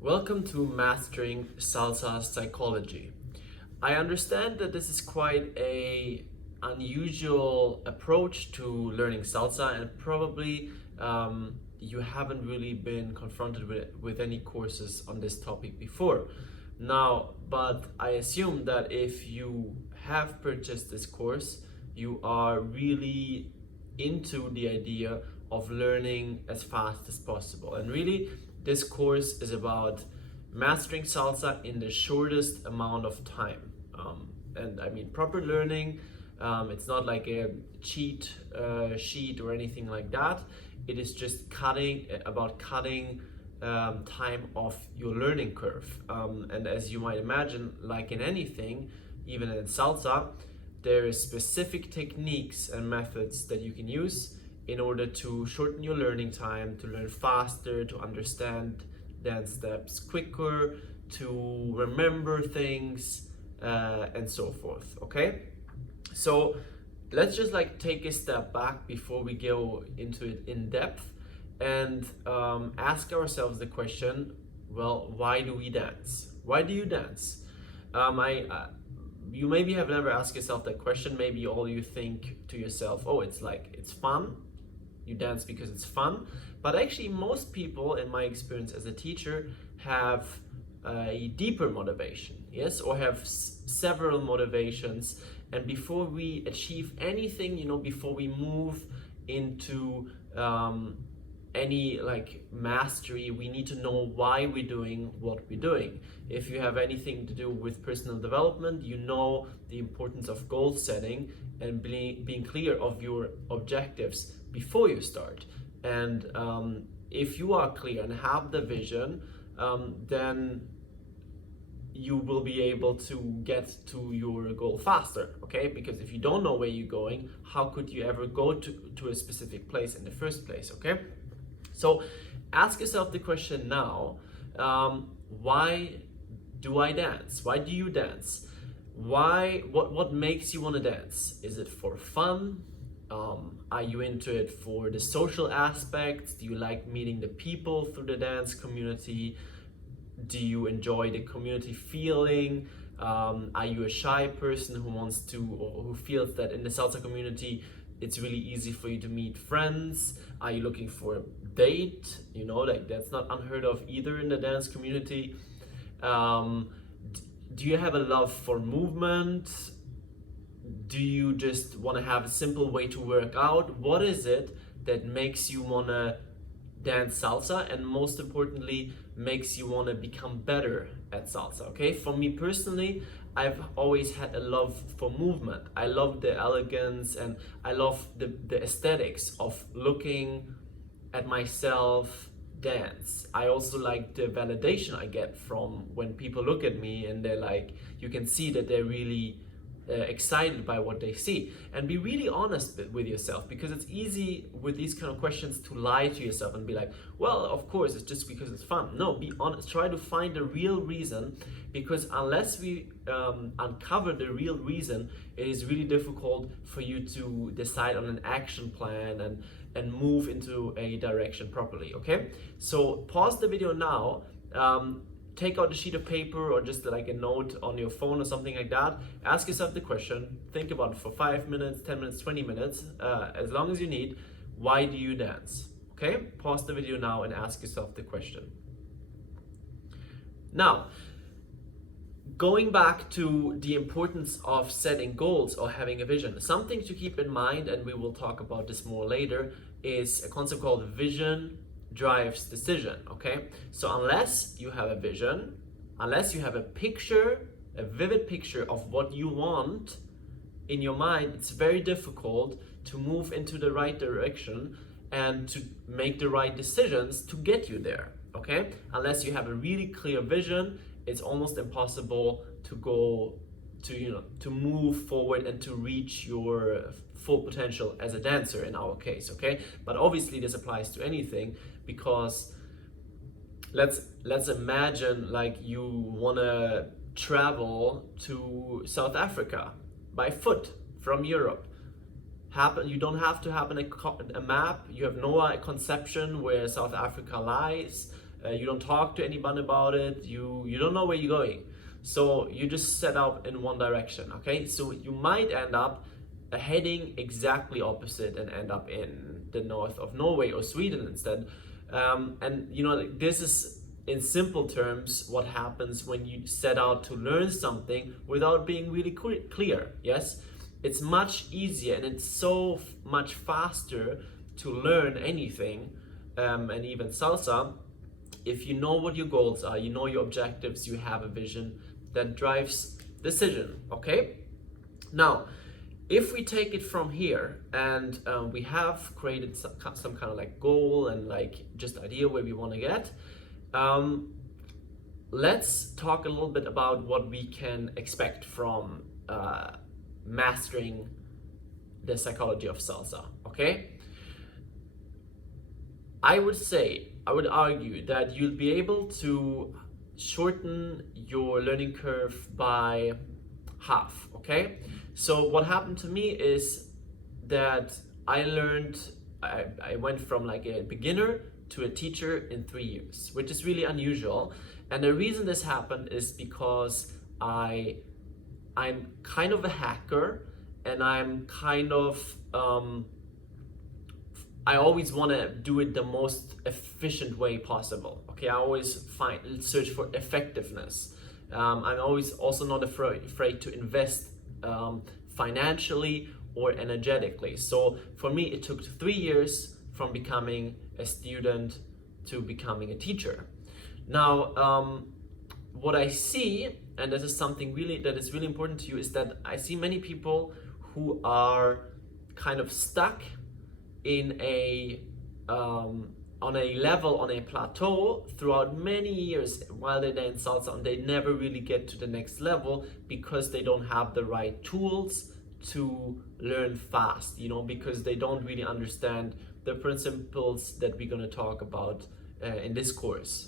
Welcome to Mastering Salsa Psychology. I understand that this is quite a unusual approach to learning salsa, and probably you haven't really been confronted with any courses on this topic before. Now, but I assume that if you have purchased this course, you are really into the idea of learning as fast as possible. And really, this course is about mastering salsa in the shortest amount of time. And I mean, proper learning, it's not like a cheat sheet or anything like that. It is just cutting time off your learning curve. And as you might imagine, like in anything, even in salsa, there are specific techniques and methods that you can use in order to shorten your learning time, to learn faster, to understand dance steps quicker, to remember things, and so forth. Okay, so let's just take a step back before we go into it in depth and ask ourselves the question, well, why do we dance? Why do you dance? You maybe have never asked yourself that question. Maybe all you think to yourself, oh, it's fun. You dance because it's fun. But actually, most people, in my experience as a teacher, have a deeper motivation, yes, or have several motivations. And before we achieve anything, before we move into any mastery, we need to know why we're doing what we're doing. If you have anything to do with personal development, you know the importance of goal setting and being clear of your objectives before you start. And if you are clear and have the vision, then you will be able to get to your goal faster, okay? Because if you don't know where you're going, how could you ever go to a specific place in the first place, okay? So ask yourself the question now, why do I dance? Why do you dance? What makes you want to dance? Is it for fun? Are you into it for the social aspects? Do you like meeting the people through the dance community? Do you enjoy the community feeling? Are you a shy person who wants to, or who feels that in the salsa community it's really easy for you to meet friends? Are you looking for a date? That's not unheard of either in the dance community. Do you have a love for movement? Do you just want to have a simple way to work out? What is it that makes you want to dance salsa, and most importantly, makes you want to become better at salsa? Okay, for me personally, I've always had a love for movement. I love the elegance, and I love the aesthetics of looking at myself dance. I also like the validation I get from when people look at me and they're like, you can see that they're really excited by what they see. And be really honest with yourself, because it's easy with these kind of questions to lie to yourself and be like, well, of course it's just because it's fun. No, be honest, try to find the real reason, because unless we uncover the real reason, it is really difficult for you to decide on an action plan and move into a direction properly. Okay, so pause the video now, take out a sheet of paper or just a note on your phone or something like that. Ask yourself the question, think about it for 5 minutes, 10 minutes, 20 minutes, as long as you need. Why do you dance? Okay, pause the video now and ask yourself the question. Now, going back to the importance of setting goals or having a vision, something to keep in mind, and we will talk about this more later, is a concept called vision drives decision. Okay, so unless you have a vision, unless you have a picture, a vivid picture of what you want in your mind, it's very difficult to move into the right direction and to make the right decisions to get you there. Okay, unless you have a really clear vision, it's almost impossible to go to move forward and to reach your full potential as a dancer in our case. Okay, but obviously this applies to anything, because let's imagine you want to travel to South Africa by foot from Europe. You don't have to have a map. You have no conception where South Africa lies. You don't talk to anyone about it. You don't know where you're going. So you just set out in one direction, okay? So you might end up heading exactly opposite and end up in the north of Norway or Sweden instead. And you know, this is in simple terms what happens when you set out to learn something without being really clear. Yes, it's much easier and it's so much faster to learn anything, and even salsa, if you know what your goals are, you know your objectives, you have a vision that drives decision. Okay, now if we take it from here and we have created some kind of like goal and like just idea where we want to get, let's talk a little bit about what we can expect from mastering the psychology of salsa. Okay, I would argue that you'll be able to shorten your learning curve by half. Okay, so what happened to me is that I went from like a beginner to a teacher in 3 years, which is really unusual. And the reason this happened is because I'm kind of a hacker, and I'm kind of I always want to do it the most efficient way possible. Okay, I always search for effectiveness. I'm always also not afraid to invest financially or energetically. So for me, it took 3 years from becoming a student to becoming a teacher. Now, what I see, and this is something that is really important to you, is that I see many people who are kind of stuck in a on a level, on a plateau throughout many years while they're in salsa, and they never really get to the next level because they don't have the right tools to learn fast, you know, because they don't really understand the principles that we're going to talk about in this course.